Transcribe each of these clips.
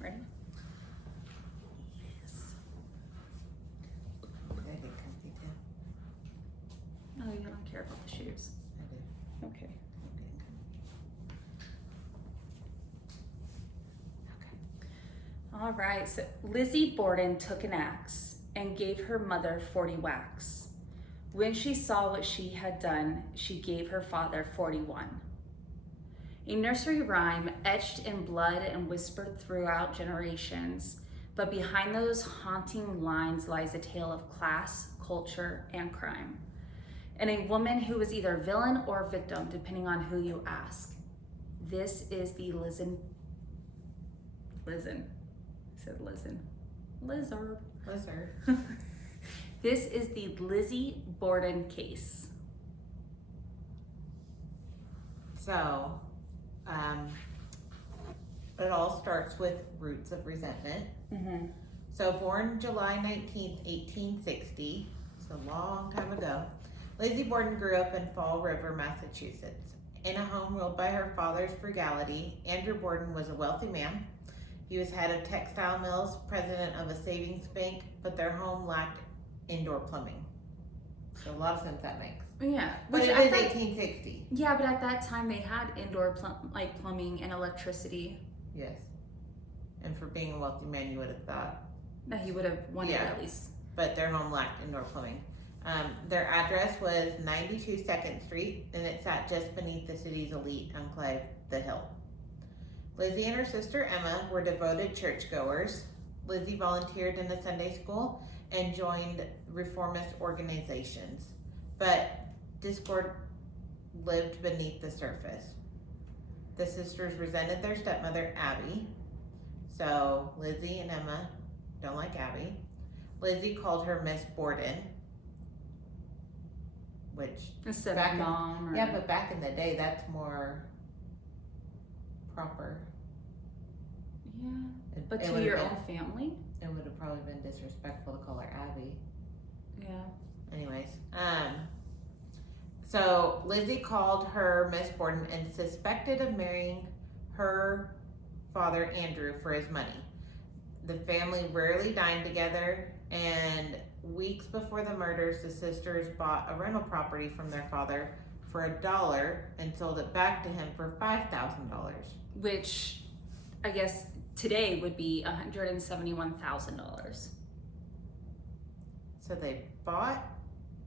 ready? I get comfy too. Oh, you don't care about the shoes. I do. Okay. All right, so Lizzie Borden took an axe and gave her mother 40 whacks. When she saw what she had done, she gave her father 41. A nursery rhyme etched in blood and whispered throughout generations, but behind those haunting lines lies a tale of class, culture, and crime. And a woman who was either villain or victim, depending on who you ask. This is the Lizzie. Lizard. This is the Lizzie Borden case. So, it all starts with roots of resentment. Mm-hmm. So, born July 19th, 1860, it's a long time ago, Lizzie Borden grew up in Fall River, Massachusetts. In a home ruled by her father's frugality, Andrew Borden was a wealthy man. He was head of textile mills, president of a savings bank, but their home lacked indoor plumbing. So a lot of sense that makes. Yeah, But it is 1860. Yeah, but at that time they had indoor plumbing and electricity. Yes. And for being a wealthy man, you would have thought. That he would have wanted at least. But their home lacked indoor plumbing. Their address was 92 2nd Street, and it sat just beneath the city's elite enclave, The Hill. Lizzie and her sister Emma were devoted churchgoers. Lizzie volunteered in a Sunday school and joined reformist organizations, but discord lived beneath the surface. The sisters resented their stepmother, Abby, so Lizzie and Emma don't like Abby. Lizzie called her Miss Borden, which Instead of mom. yeah, but back in the day, that's more proper. Yeah, but to your own family? It would have probably been disrespectful to call her Abby. Yeah. Anyways, so Lizzie called her Miss Borden and suspected of marrying her father Andrew for his money. The family rarely dined together, and weeks before the murders, the sisters bought a rental property from their father for $1 and sold it back to him for $5,000. Which I guess today would be $171,000. So they bought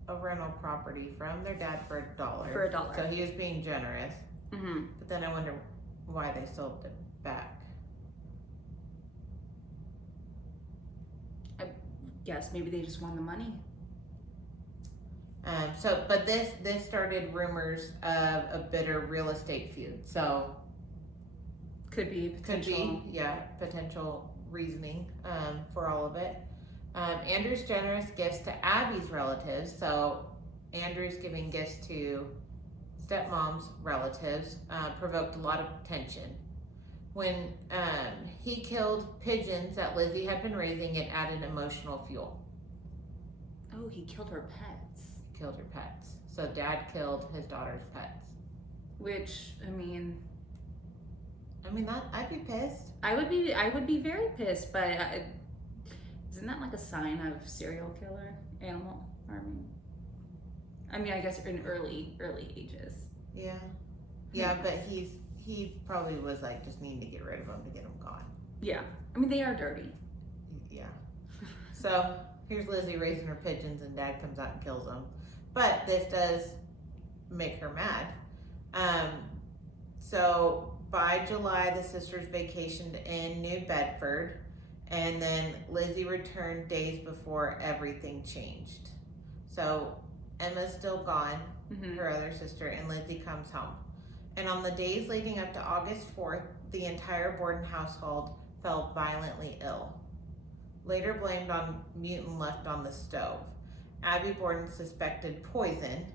a rental property from their dad for $1. For $1. So he was being generous. Mm-hmm. But then I wonder why they sold it back. I guess maybe they just won the money. But this started rumors of a bitter real estate feud. So Could be potential reasoning for all of it. Andrew's generous gifts to Abby's relatives. So Andrew's giving gifts to stepmom's relatives provoked a lot of tension. When he killed pigeons that Lizzie had been raising, it added emotional fuel. Oh, he killed her pets. Killed her pets. So dad killed his daughter's pets. Which, I mean, that I'd be pissed. I would be very pissed, but isn't that like a sign of serial killer, animal farming? I mean, I guess in early ages. Yeah. Yeah, but he probably was like just needing to get rid of them to get them gone. Yeah. I mean, they are dirty. Yeah. So here's Lizzie raising her pigeons and dad comes out and kills them. But this does make her mad. So by July, the sisters vacationed in New Bedford, and then Lizzie returned days before everything changed. So Emma's still gone, her other sister, and Lizzie comes home. And on the days leading up to August 4th, the entire Borden household fell violently ill. Later blamed on mutant left on the stove. Abby Borden suspected poison,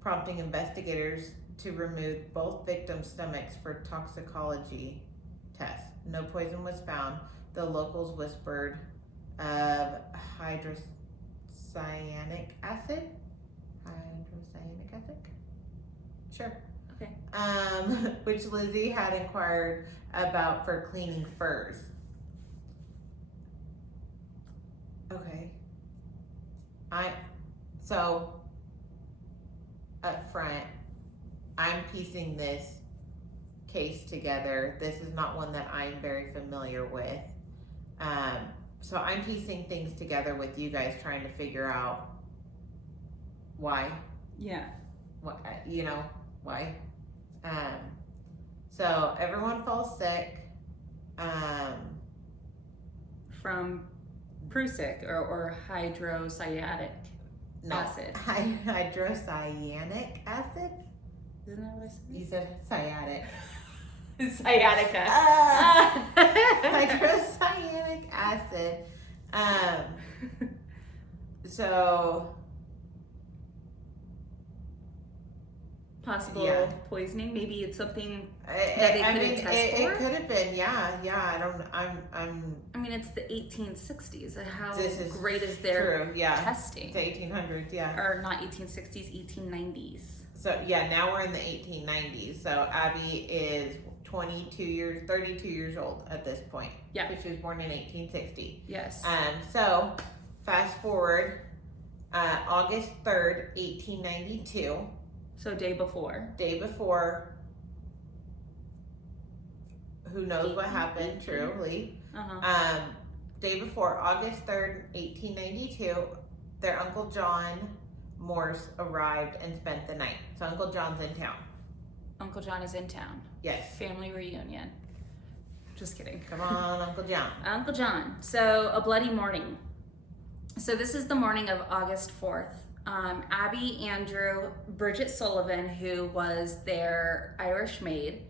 prompting investigators to remove both victims' stomachs for toxicology tests. No poison was found, though locals whispered of hydrocyanic acid? Hydrocyanic acid? Sure. Okay. Which Lizzie had inquired about for cleaning furs. Okay. So up front, I'm piecing this case together. This is not one that I'm very familiar with. So I'm piecing things together with you guys, trying to figure out why. Yeah. What, why. So everyone falls sick. From Prussic or hydrocyanic acid. Hydrocyanic acid? Isn't that what I said? You said sciatic. Sciatica. Hydrocyanic acid. So Possible poisoning. Maybe it's something that they couldn't test for. It could have been. Yeah. I mean, it's the 1860s. How This is great is their true, yeah. testing? The 1800s, yeah. Or not 1860s, 1890s. So yeah, now we're in the 1890s. So Abby is 32 years old at this point. Yeah. Because she was born in 1860. Yes. So fast forward, August 3rd, 1892. So day before. Who knows what happened, truly. Uh-huh. Day before, August 3rd, 1892, their Uncle John Morse arrived and spent the night. So Uncle John's in town. Uncle John is in town. Yes. Family reunion. Just kidding. Come on, Uncle John. Uncle John. So a bloody morning. So this is the morning of August 4th. Abby, Andrew, Bridget Sullivan, who was their Irish maid,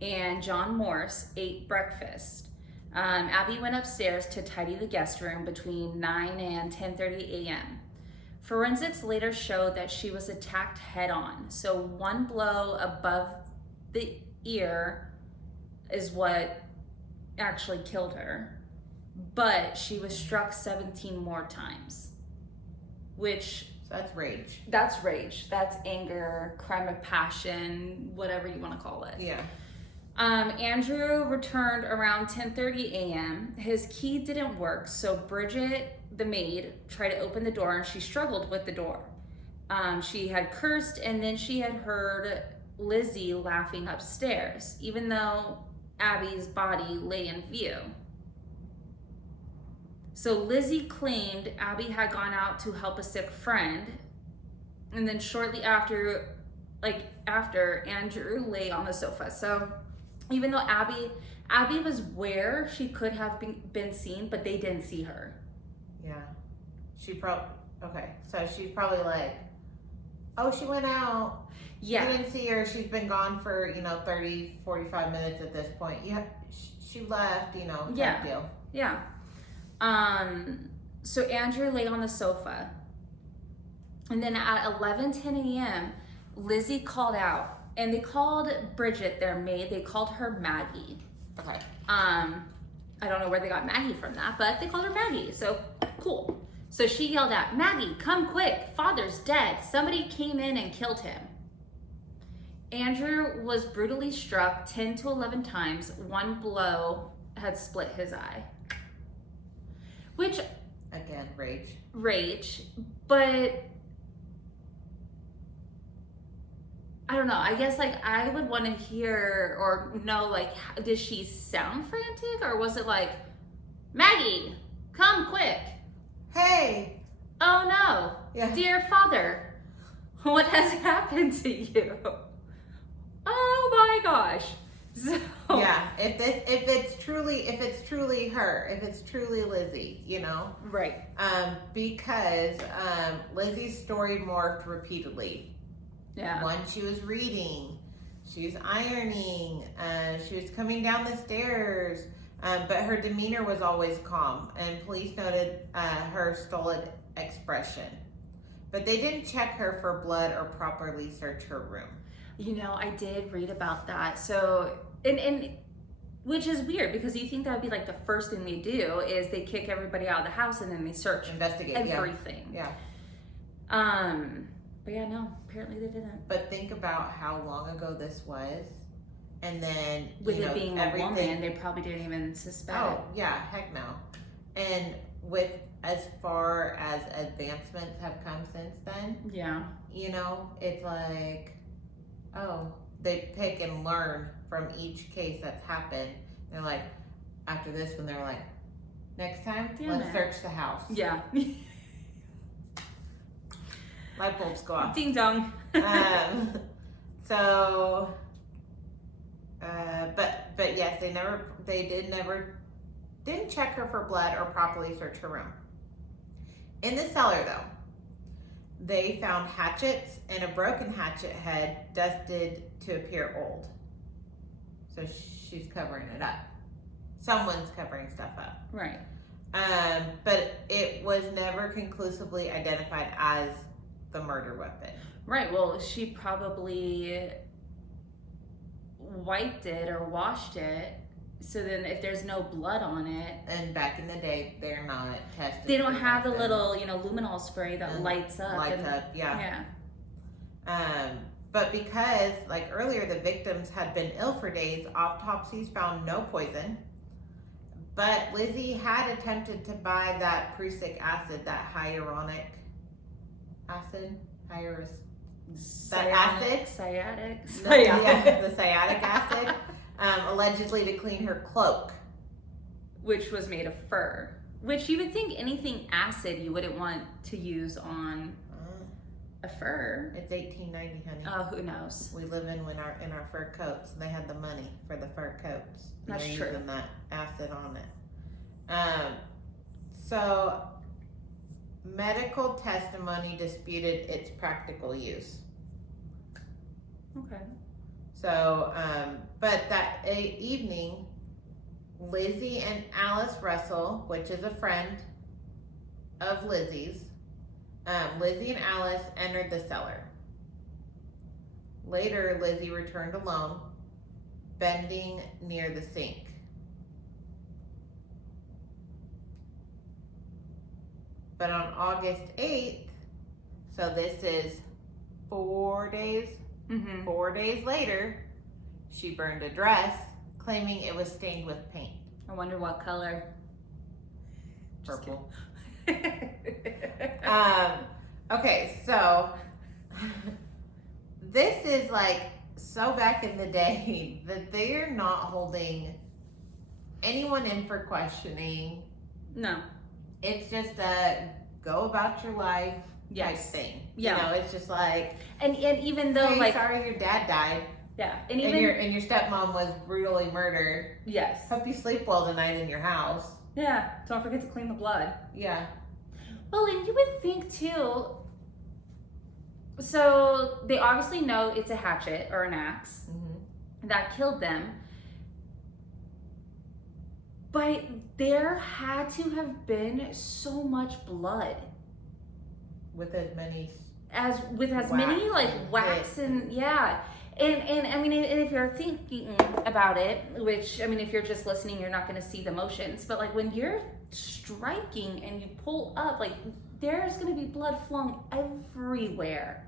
and John Morse ate breakfast. Abby went upstairs to tidy the guest room between 9 and 10:30 a.m. Forensics later showed that she was attacked head on. So one blow above the ear is what actually killed her. But she was struck 17 more times, which... That's rage. That's rage. That's anger, crime of passion, whatever you want to call it. Yeah. Andrew returned around 10:30 a.m. His key didn't work, so Bridget, the maid, tried to open the door and she struggled with the door. She had cursed and then she had heard Lizzie laughing upstairs, even though Abby's body lay in view. So Lizzie claimed Abby had gone out to help a sick friend, and then shortly after, Andrew lay on the sofa. So even though Abby was where she could have been seen, but they didn't see her. Yeah. So she's probably like, oh, she went out. Yeah. We didn't see her. She's been gone for, 30, 45 minutes at this point. Yeah. She left, type deal. Yeah. So Andrew lay on the sofa, and then at 11:10 a.m., Lizzie called out, and they called Bridget, their maid, they called her Maggie. Okay. I don't know where they got Maggie from that, but they called her Maggie, so cool. So she yelled out, "Maggie, come quick, father's dead. Somebody came in and killed him." Andrew was brutally struck 10 to 11 times. One blow had split his eye. Which, again, rage, but I don't know. I guess I would want to hear or know did she sound frantic, or was it like, "Maggie, come quick. Hey. Oh no. Yeah. Dear father, what has happened to you?" Oh my gosh. So, yeah, if it's truly her, if it's truly Lizzie, right. Because Lizzie's story morphed repeatedly. Yeah. One, she was reading, she was ironing, she was coming down the stairs, but her demeanor was always calm, and police noted her stolid expression. But they didn't check her for blood or properly search her room. I did read about that. So, and which is weird because you think that would be the first thing they do is they kick everybody out of the house and then they search, investigate everything. Yeah. But yeah, no, apparently they didn't. But think about how long ago this was, and then with it being a woman, they probably didn't even suspect. Oh yeah, heck no. And with as far as advancements have come since then, Yeah. you know, it's like, oh, they pick and learn from each case that's happened. They're like, after this one, they're like, next time, let's search the house. Yeah. Light bulbs go off. Ding dong. So, but yes, didn't check her for blood or properly search her room. In the cellar, though, they found hatchets and a broken hatchet head dusted to appear old. So she's covering it up. Someone's covering stuff up. Right. But it was never conclusively identified as the murder weapon. Right. Well, she probably wiped it or washed it. So then if there's no blood on it. And back in the day, they're not tested. They don't have the little, luminol spray that lights up. Yeah. But because, like earlier, the victims had been ill for days, autopsies found no poison. But Lizzie had attempted to buy that prussic acid, that hyaluronic acid, Sciatic. The sciatic acid, allegedly to clean her cloak. Which was made of fur. Which you would think anything acid you wouldn't want to use on a fur. It's 1890, honey. Oh, who knows? We live in our fur coats. They had the money for the fur coats. That's They're true. Using that acid on it. So medical testimony disputed its practical use. Okay. So, but that evening, Lizzie and Alice Russell, which is a friend of Lizzie's, Lizzie and Alice entered the cellar. Later, Lizzie returned alone, bending near the sink. But on August 8th, so this is 4 days, 4 days later, she burned a dress, claiming it was stained with paint. I wonder what color. Purple. Okay, so this is like so back in the day that they are not holding anyone in for questioning. No. It's just a go about your life type thing. Yeah. You know, it's just like, and even though hey, sorry your dad died. Yeah. And your stepmom was brutally murdered. Yes. Hope you sleep well tonight in your house. Yeah. Don't forget to clean the blood. Yeah. Well, and you would think too, so they obviously know it's a hatchet or an axe that killed them. But there had to have been so much blood. With as many many like wax and And I mean, if you're thinking about it, which I mean, if you're just listening, you're not going to see the motions. But like when you're striking and you pull up, like there's going to be blood flowing everywhere.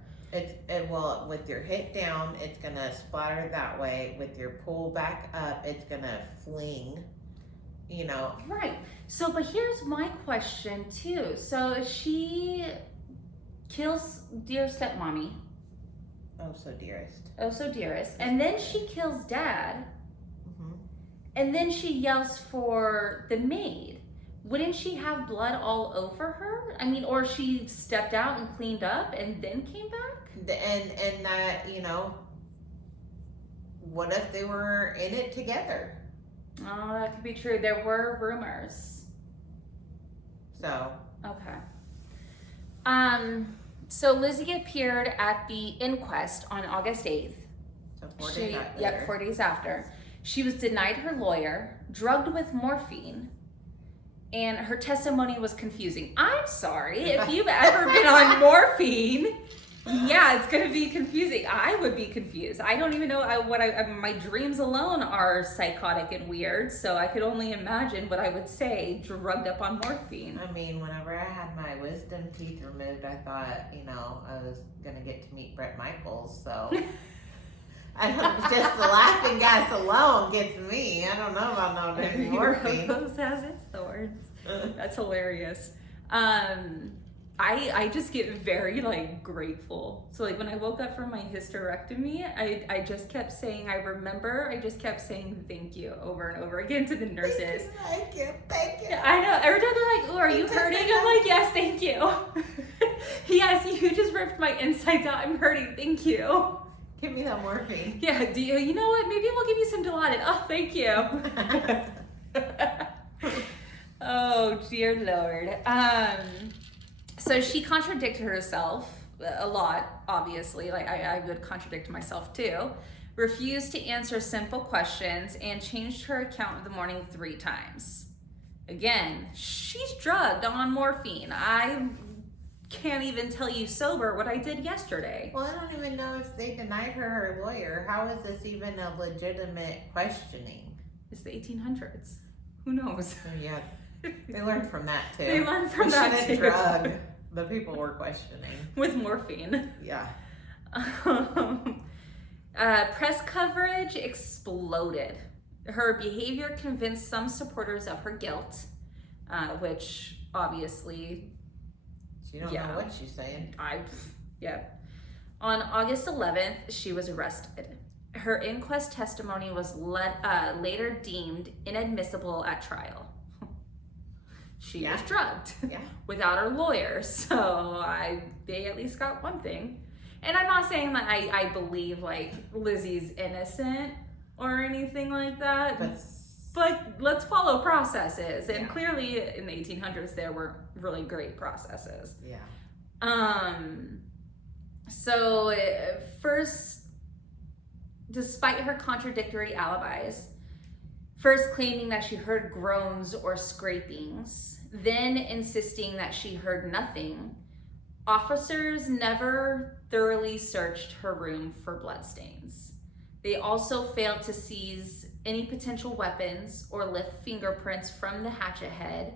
Well, with your hit down, it's going to splatter that way. With your pull back up, it's going to fling. You know. Right. So, but here's my question too. So she kills dear stepmommy. Oh, so dearest. Oh, so dearest. And then she kills dad. And then she yells for the maid. Wouldn't she have blood all over her? I mean, or she stepped out and cleaned up and then came back? And that, you know, what if they were in it together? Oh, that could be true. There were rumors. So. Okay. So Lizzie appeared at the inquest on August 8th. So 4 days after. Yep, 4 days after. She was denied her lawyer, drugged with morphine, and her testimony was confusing. I'm sorry, if you've ever been on morphine, yeah, it's going to be confusing. I would be confused. I don't even know my dreams alone are psychotic and weird, so I could only imagine what I would say drugged up on morphine. I mean, whenever I had my wisdom teeth removed, I thought, you know, I was going to get to meet Bret Michaels, so Just the laughing gas alone gets me. I don't know about no Every morphine. rose has its thorns. That's hilarious. I just get very like grateful. So like when I woke up from my hysterectomy, I just kept saying, I just kept saying thank you over and over again to the nurses. Thank you. I know. Every time they're like, oh, are you hurting? I'm like, yes, thank you. Yes, you just ripped my insides out. I'm hurting. Thank you. Give me that morphine. Yeah, you know what? Maybe we'll give you some Dilaudid. Oh, thank you. Oh, dear Lord. So she contradicted herself a lot, obviously. Like I would contradict myself too. Refused to answer simple questions and changed her account of the morning 3 times. Again, she's drugged on morphine. I can't even tell you sober what I did yesterday. Well, I don't even know if they denied her lawyer. How is this even a legitimate questioning? It's the 1800s. Who knows? Yeah, they learned from that too. They learned from that too. Drug, the people were questioning. With morphine. Yeah. Press coverage exploded. Her behavior convinced some supporters of her guilt, which obviously... You don't know what she's saying. On August 11th, she was arrested. Her inquest testimony was later deemed inadmissible at trial. She was drugged without her lawyer, so they at least got one thing. And I'm not saying that I believe like Lizzie's innocent or anything like that, but let's follow processes. And clearly in the 1800s, there were really great processes. Yeah. So first, despite her contradictory alibis, first claiming that she heard groans or scrapings, then insisting that she heard nothing, officers never thoroughly searched her room for bloodstains. They also failed to seize any potential weapons or lift fingerprints from the hatchet head.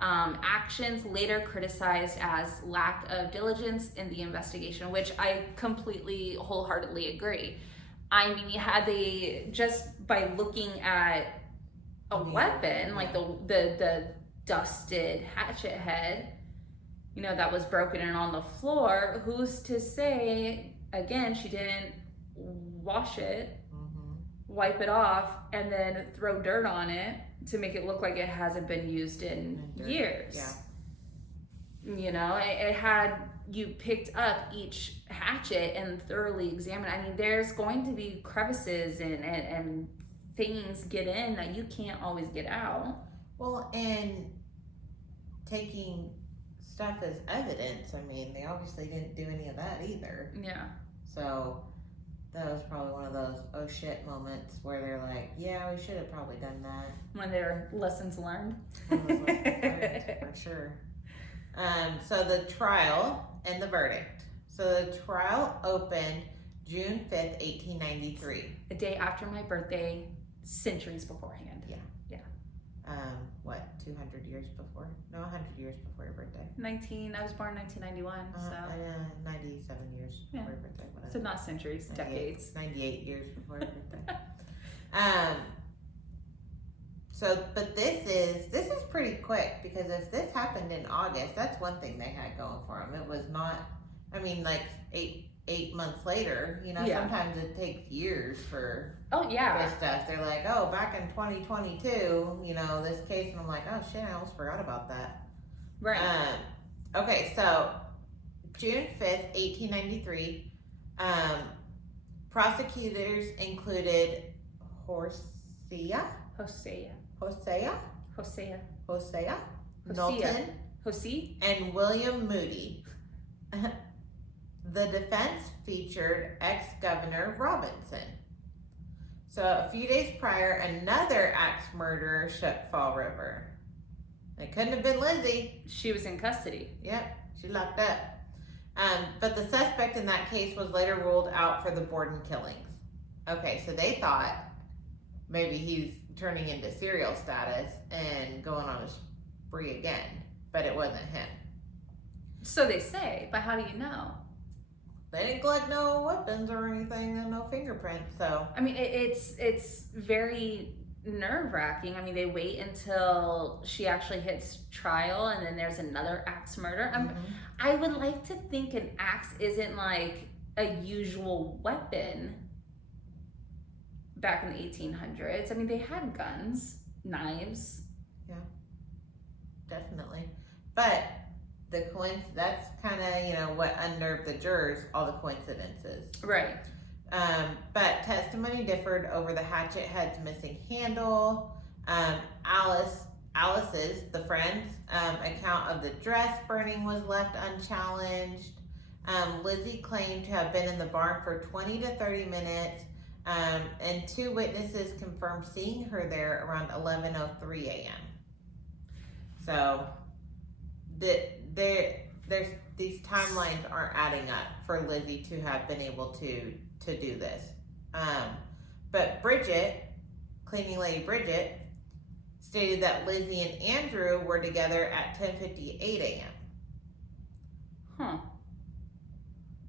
Actions later criticized as lack of diligence in the investigation, which I completely wholeheartedly agree. I mean, had they, just by looking at a weapon, like the dusted hatchet head, you know, that was broken and on the floor, who's to say, again, she didn't wash it, wipe it off, and then throw dirt on it to make it look like it hasn't been used in years. Yeah. You know, it had you picked up each hatchet and thoroughly examined. I mean, there's going to be crevices and things get in that you can't always get out. Well, and taking stuff as evidence, I mean, they obviously didn't do any of that either. Yeah. So that was probably one of those oh shit moments where they're like, yeah, we should have probably done that. When they're lessons learned. For sure. So the trial and the verdict. So the trial opened June 5th, 1893. A day after my birthday, centuries beforehand. What, 200 years before? No, 100 years before your birthday. I was born in 1991, so. 97 years before your birthday, whatever. So not centuries, decades. 98 years before your birthday. But this is pretty quick, because if this happened in August, that's one thing they had going for them. It was not, I mean, like 8 months later, you know, sometimes it takes years for this stuff. They're like, oh, back in 2022, you know, this case, and I'm like, oh shit, I almost forgot about that. Right. Okay, so June 5th, 1893, prosecutors included Hosea, Knowlton, and William Moody. The defense featured ex-governor Robinson. So a few days prior, another axe murderer shook Fall River. It couldn't have been Lizzie. She was in custody. Yep, she locked up. But the suspect in that case was later ruled out for the Borden killings. Okay, so they thought maybe he's turning into serial status and going on a spree again, but it wasn't him. So they say, but how do you know? They didn't collect no weapons or anything and no fingerprints, so. I mean, it's very nerve-wracking. I mean, they wait until she actually hits trial, and then there's another axe murder. I would like to think an axe isn't like a usual weapon back in the 1800s. I mean, they had guns, knives. Yeah, definitely. But that's kind of, what unnerved the jurors, all the coincidences. Right. But testimony differed over the hatchet head's missing handle. Alice's, the friend's, account of the dress burning was left unchallenged. Lizzie claimed to have been in the barn for 20 to 30 minutes, and 2 witnesses confirmed seeing her there around 11:03 a.m. So, there's these timelines aren't adding up for Lizzie to have been able to do this. But Bridget, cleaning lady Bridget, stated that Lizzie and Andrew were together at 10:58 a.m. Huh.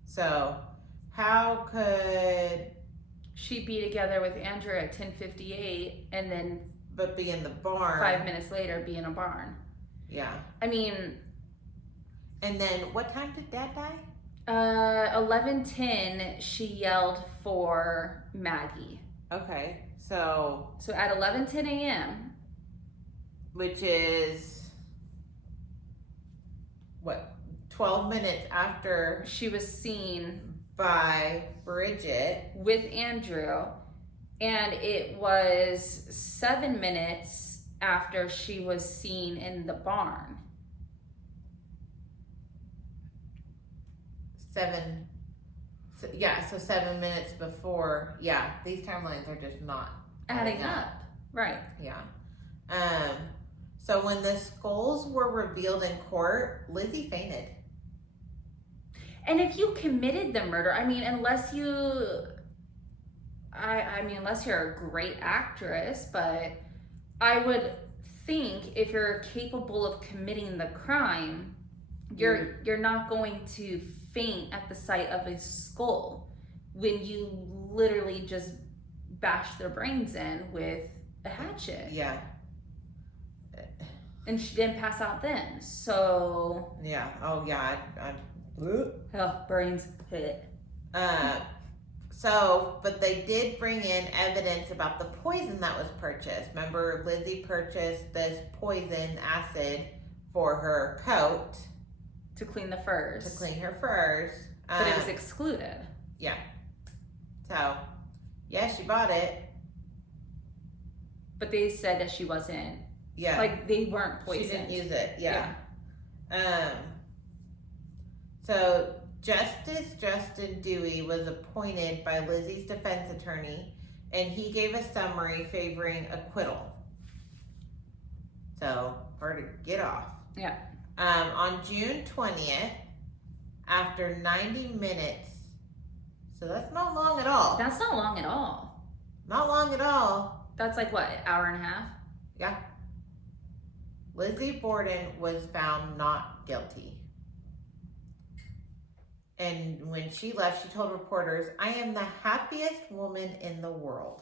So, how could she be together with Andrew at 10:58 and then but be in the barn 5 minutes later be in a barn? Yeah. I mean, and then what time did Dad die? 11:10 she yelled for Maggie. Okay. So at 11:10 a.m., which is what, 12 minutes after she was seen by Bridget with Andrew, and it was 7 minutes after she was seen in the barn. 7 minutes before. Yeah, these timelines are just not adding up. Right. Yeah. So when the skulls were revealed in court, Lizzie fainted. And if you committed the murder, I mean, unless you're a great actress, but I would think if you're capable of committing the crime, you're not going to faint at the sight of a skull when you literally just bash their brains in with a hatchet. Yeah. And she didn't pass out then, so. Yeah. Oh yeah. Brains hit. But they did bring in evidence about the poison that was purchased. Remember, Lizzie purchased this poison acid for her coat. To clean the furs. To clean her furs. But it was excluded. Yeah. So, yeah, she bought it. But they said that she wasn't. Yeah. Like, they weren't poisoned. She didn't use it, yeah. So, Justice Justin Dewey was appointed by Lizzie's defense attorney, and he gave a summary favoring acquittal. So, for her to get off. Yeah. On June 20th, after 90 minutes, so that's not long at all. That's not long at all. Not long at all. That's like, what, an hour and a half? Yeah. Lizzie Borden was found not guilty. And when she left, she told reporters, "I am the happiest woman in the world."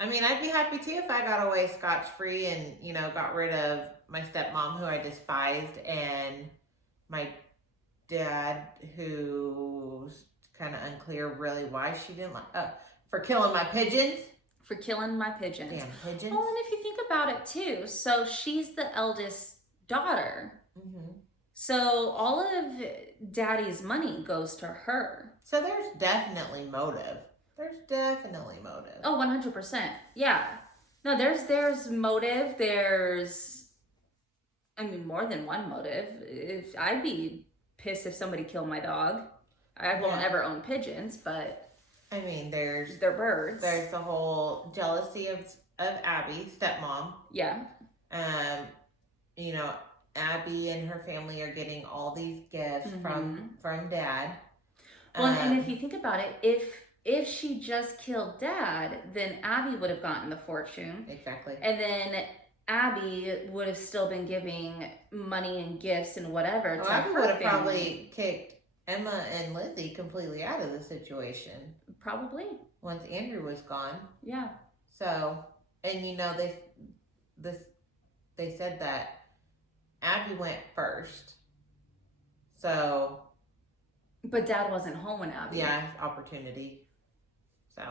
I mean, I'd be happy too if I got away scotch-free and, got rid of my stepmom, who I despised, and my dad, who's kind of unclear really why she didn't for killing my pigeons. For killing my pigeons. Damn pigeons. Well, and if you think about it too, so she's the eldest daughter. Mm-hmm. So all of Daddy's money goes to her. So there's definitely motive. Oh, 100%. Yeah. No, there's motive. There's, more than one motive. If I'd be pissed if somebody killed my dog. I won't ever own pigeons, but they're birds. There's the whole jealousy of Abby, stepmom. Yeah. Abby and her family are getting all these gifts from Dad. Well, and if you think about it, if she just killed Dad, then Abby would have gotten the fortune. Exactly. And then Abby would have still been giving money and gifts and whatever to Abby her would have family. probably kicked Emma and Lizzie completely out of the situation Probably. once Andrew was gone. Yeah. So, and they said that Abby went first. So. But Dad wasn't home when Abby. Yeah, opportunity.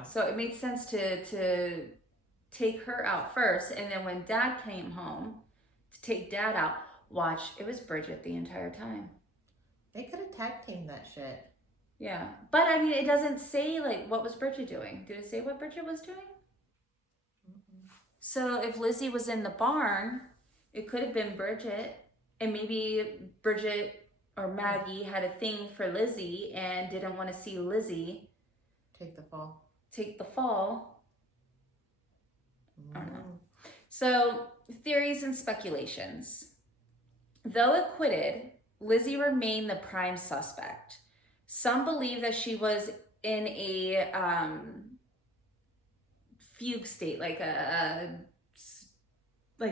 So it made sense to take her out first, and then when Dad came home to take Dad out, watch, it was Bridget the entire time. They could have tag teamed that shit. Yeah, but I mean, it doesn't say like what was Bridget doing. Did it say what Bridget was doing? Mm-hmm. So if Lizzie was in the barn, it could have been Bridget, and maybe Bridget or Maggie had a thing for Lizzie and didn't want to see Lizzie take the fall. I don't know. So, theories and speculations. Though acquitted, Lizzie remained the prime suspect. Some believe that she was in a fugue state, like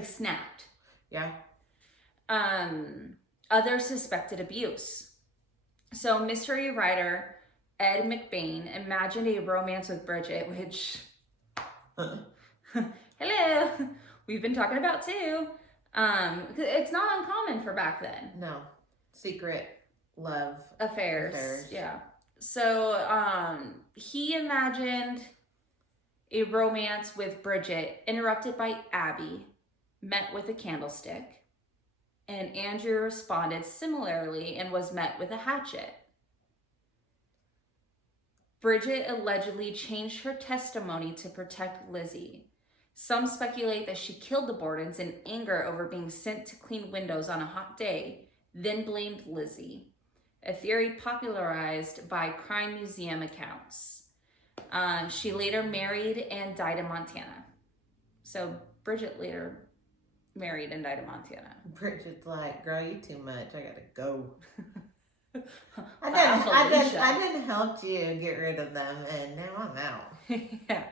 snapped. Yeah. Others suspected abuse. So, mystery writer Ed McBain imagined a romance with Bridget, which, hello, we've been talking about too. It's not uncommon for back then. No. Secret love affairs. Yeah. So, he imagined a romance with Bridget, interrupted by Abby, met with a candlestick, and Andrew responded similarly and was met with a hatchet. Bridget allegedly changed her testimony to protect Lizzie. Some speculate that she killed the Bordens in anger over being sent to clean windows on a hot day, then blamed Lizzie, a theory popularized by crime museum accounts. She later married and died in Montana. So Bridget later married and died in Montana. Bridget's like, girl, you too much. I gotta go. I didn't help you get rid of them, and now I'm out. Yeah.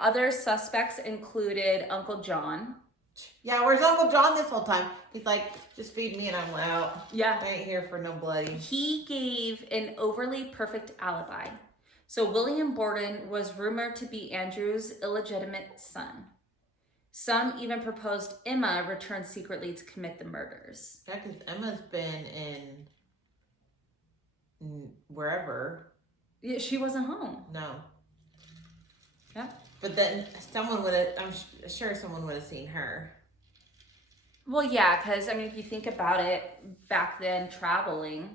Other suspects included Uncle John. Yeah, where's Uncle John this whole time? He's like, just feed me and I'm out. Yeah. I ain't here for no bloody. He gave an overly perfect alibi. So William Borden was rumored to be Andrew's illegitimate son. Some even proposed Emma return secretly to commit the murders. Yeah, because Emma's been in wherever. Yeah, she wasn't home. No. Yeah. But then I'm sure someone would have seen her. Well, yeah, because, I mean, if you think about it, back then, traveling.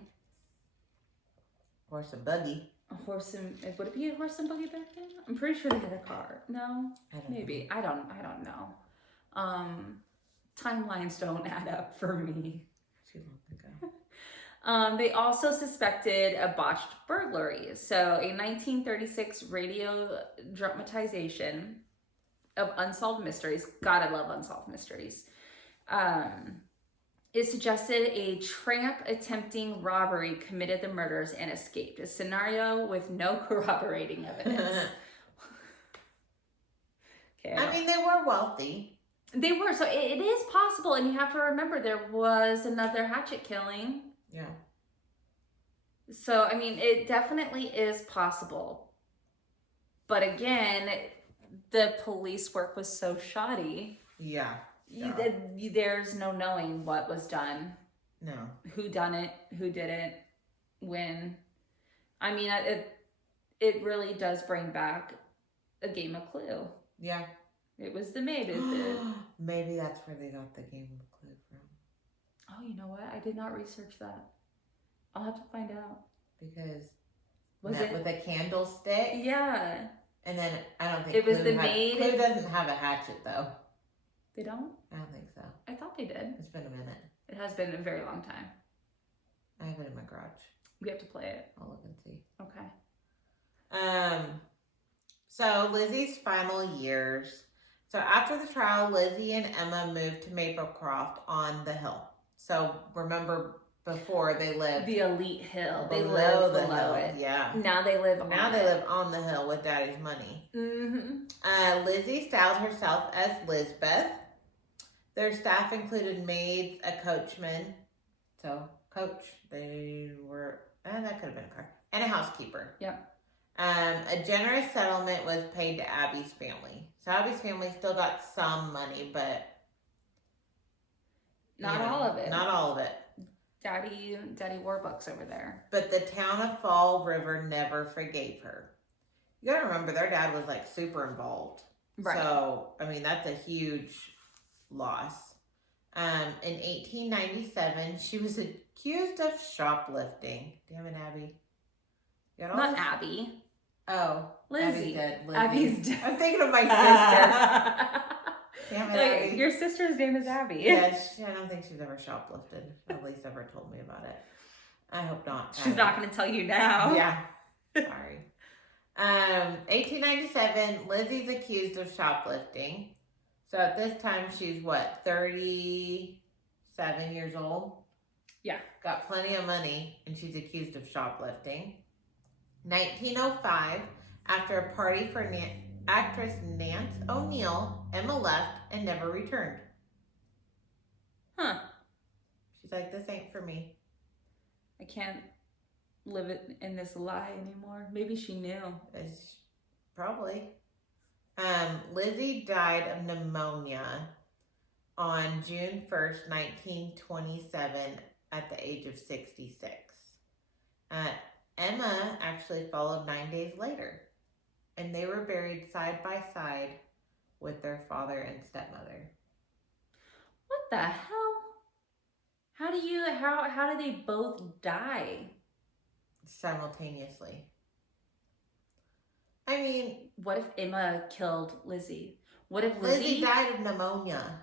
Horse and buggy. Would it be a horse and buggy back then? I'm pretty sure they had a car. No? Maybe. Know. I don't know. Timelines don't add up for me. Too long ago. They also suspected a botched burglary. So a 1936 radio dramatization of Unsolved Mysteries. God, I love Unsolved Mysteries. It suggested a tramp attempting robbery committed the murders and escaped. A scenario with no corroborating evidence. Okay. I mean, they were wealthy. They were. So it is possible. And you have to remember there was another hatchet killing. Yeah. So, I mean, it definitely is possible. But again, the police work was so shoddy. Yeah. There's no knowing what was done. No. Who done it, who didn't, when. I mean, it really does bring back a game of Clue. Yeah. It was the maid. Maybe that's where they got the game of Clue from. Oh, you know what? I did not research that. I'll have to find out. Because was it with a candlestick? Yeah. And then I don't think it was the maid. Clue doesn't have a hatchet though. They don't? I don't think so. I thought they did. It's been a minute. It has been a very long time. I have it in my garage. We have to play it. I'll look and see. Okay. So Lizzie's final years. So after the trial, Lizzie and Emma moved to Maplecroft on the hill. So remember before they lived the elite hill. They lived live below hill. it. Yeah. Now they live on the hill with Daddy's money. Mm-hmm. Lizzie styled herself as Lizbeth. Their staff included maids, a coachman, so coach. They were, that could have been a car. And a housekeeper. Yep. A generous settlement was paid to Abby's family. So Abby's family still got some money, but Not all of it. Not all of it. Daddy Warbucks over there. But the town of Fall River never forgave her. You gotta remember, their dad was like super involved. Right. So, I mean, that's a huge loss. In 1897, she was accused of shoplifting. Damn it, Abby. Not Abby. Oh, Lizzie. Abby's dead. I'm thinking of my sister. Damn it, Abby. Your sister's name is Abby. Yes, I don't think she's ever shoplifted. At least ever told me about it. I hope not. She's not going to tell you now. Yeah. Sorry. 1897, Lizzie's accused of shoplifting. So at this time, she's what, 37 years old? Yeah. Got plenty of money, and she's accused of shoplifting. 1905, after a party for actress Nance O'Neill, Emma left and never returned. Huh. She's like, this ain't for me. I can't live it in this lie anymore. Maybe she knew. Probably. Lizzie died of pneumonia on June 1st, 1927 at the age of 66. Emma actually followed 9 days later, and they were buried side by side with their father and stepmother. What the hell? How do they both die? Simultaneously. I mean, what if Emma killed Lizzie? What if Lizzie died of pneumonia?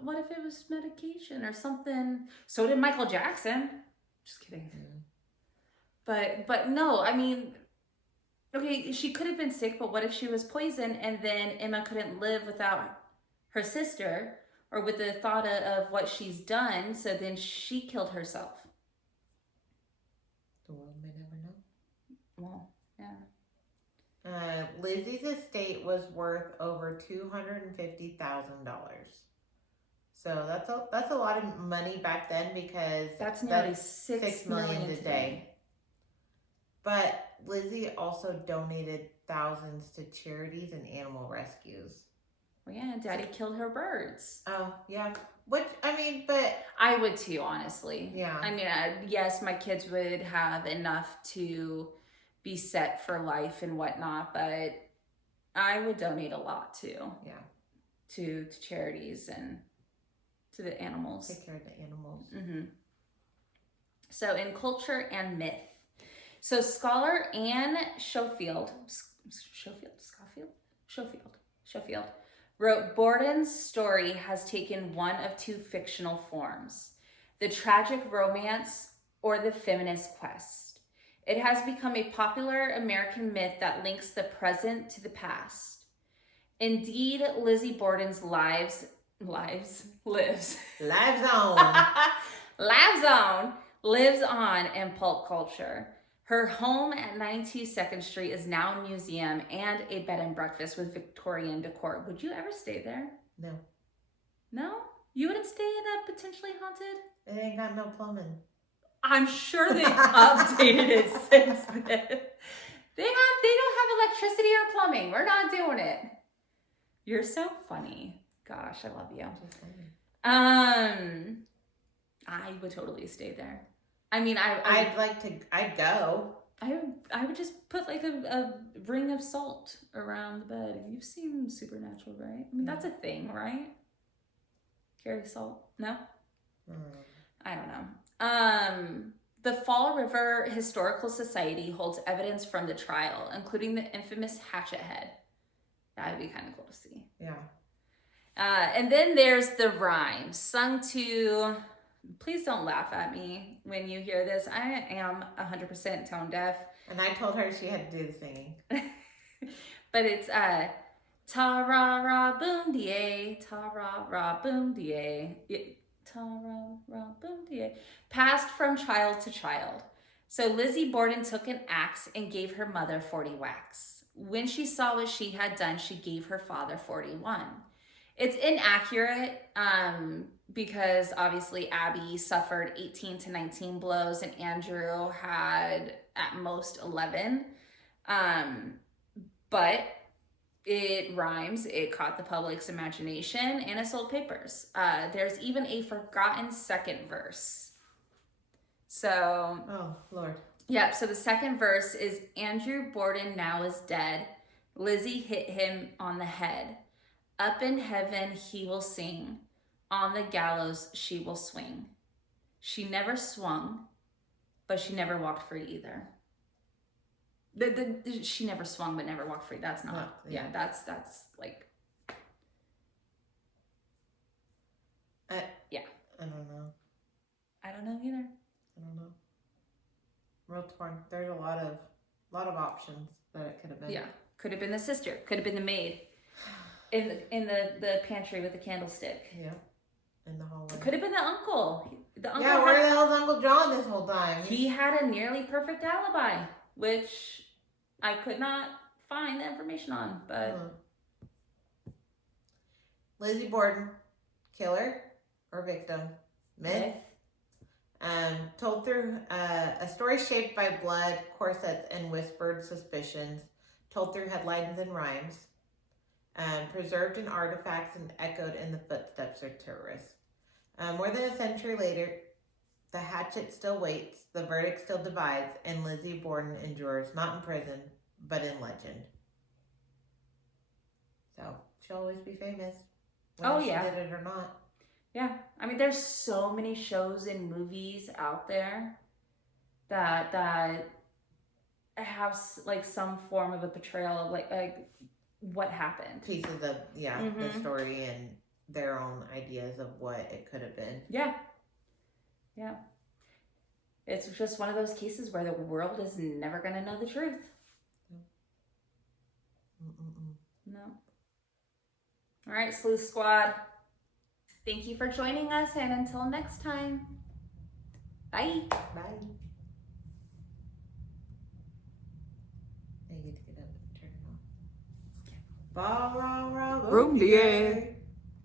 What if it was medication or something? So did Michael Jackson. Just kidding. But no, I mean, okay, she could have been sick, but what if she was poisoned and then Emma couldn't live without her sister or with the thought of what she's done, so then she killed herself? The world may never know. Well, yeah. Lizzie's estate was worth over $250,000. So that's a lot of money back then, because that's nearly $6 million today. But Lizzie also donated thousands to charities and animal rescues. Well, yeah, Daddy killed her birds. Oh, yeah. Which, I mean, but... I would too, honestly. Yeah. I mean, yes, my kids would have enough to be set for life and whatnot, but I would donate a lot too. Yeah. To charities and to the animals. Take care of the animals. Mm-hmm. So in culture and myth. So scholar Anne Schofield wrote, Borden's story has taken one of two fictional forms: the tragic romance or the feminist quest. It has become a popular American myth that links the present to the past. Indeed, Lizzie Borden's lives lives on in pulp culture. Her home at 92 2nd Street is now a museum and a bed and breakfast with Victorian decor. Would you ever stay there? No. No? You wouldn't stay in a potentially haunted? It ain't got no plumbing. I'm sure they've updated it since then. They don't have electricity or plumbing. We're not doing it. You're so funny. Gosh, I love you. I would totally stay there. I mean, I'd go. I would just put like a ring of salt around the bed. You've seen Supernatural, right? I mean, that's a thing, right? Carry salt? No? I don't know. The Fall River Historical Society holds evidence from the trial, including the infamous hatchet head. That would be kind of cool to see. Yeah. And then there's the rhyme, sung to... Please don't laugh at me when you hear this. I am 100% tone deaf. And I told her she had to do the singing. But it's ta-ra-ra-boom-de-ay, ta-ra-ra-boom-de-ay, ta-ra-ra-boom-de-ay, passed from child to child. So Lizzie Borden took an axe and gave her mother 40 whacks. When she saw what she had done, she gave her father 41. It's inaccurate because obviously Abby suffered 18 to 19 blows and Andrew had at most 11. But it rhymes, it caught the public's imagination, and it sold papers. There's even a forgotten second verse. So, Oh, Lord. Yep, so the second verse is Andrew Borden now is dead. Lizzie hit him on the head. Up in heaven he will sing. On the gallows she will swing. She never swung, but she never walked free either. She never swung but never walked free. That's not. No, yeah, that's like. Yeah. I don't know. I don't know either. I don't know. Real torn. There's a lot of options that it could have been. Yeah, could have been the sister. Could have been the maid. In the pantry with the candlestick. Yeah. In the hallway. Could have been the uncle. The uncle. Yeah, where the hell's Uncle John this whole time? He had a nearly perfect alibi, which I could not find the information on, but. Lizzie Borden, killer or victim? Myth. Told through a story shaped by blood, corsets, and whispered suspicions. Told through headlines and rhymes. Preserved in artifacts and echoed in the footsteps of terrorists. More than a century later, the hatchet still waits, the verdict still divides, and Lizzie Borden endures, not in prison, but in legend. So, she'll always be famous. Whether she did it or not. Yeah. I mean, there's so many shows and movies out there that have like some form of a portrayal of like what happened. Pieces of, the story and their own ideas of what it could have been. Yeah. Yeah. It's just one of those cases where the world is never going to know the truth. No. All right, Sleuth Squad. Thank you for joining us, and until next time, bye. Bye. Now you get to get up and turn it off. Ba ra ra boom,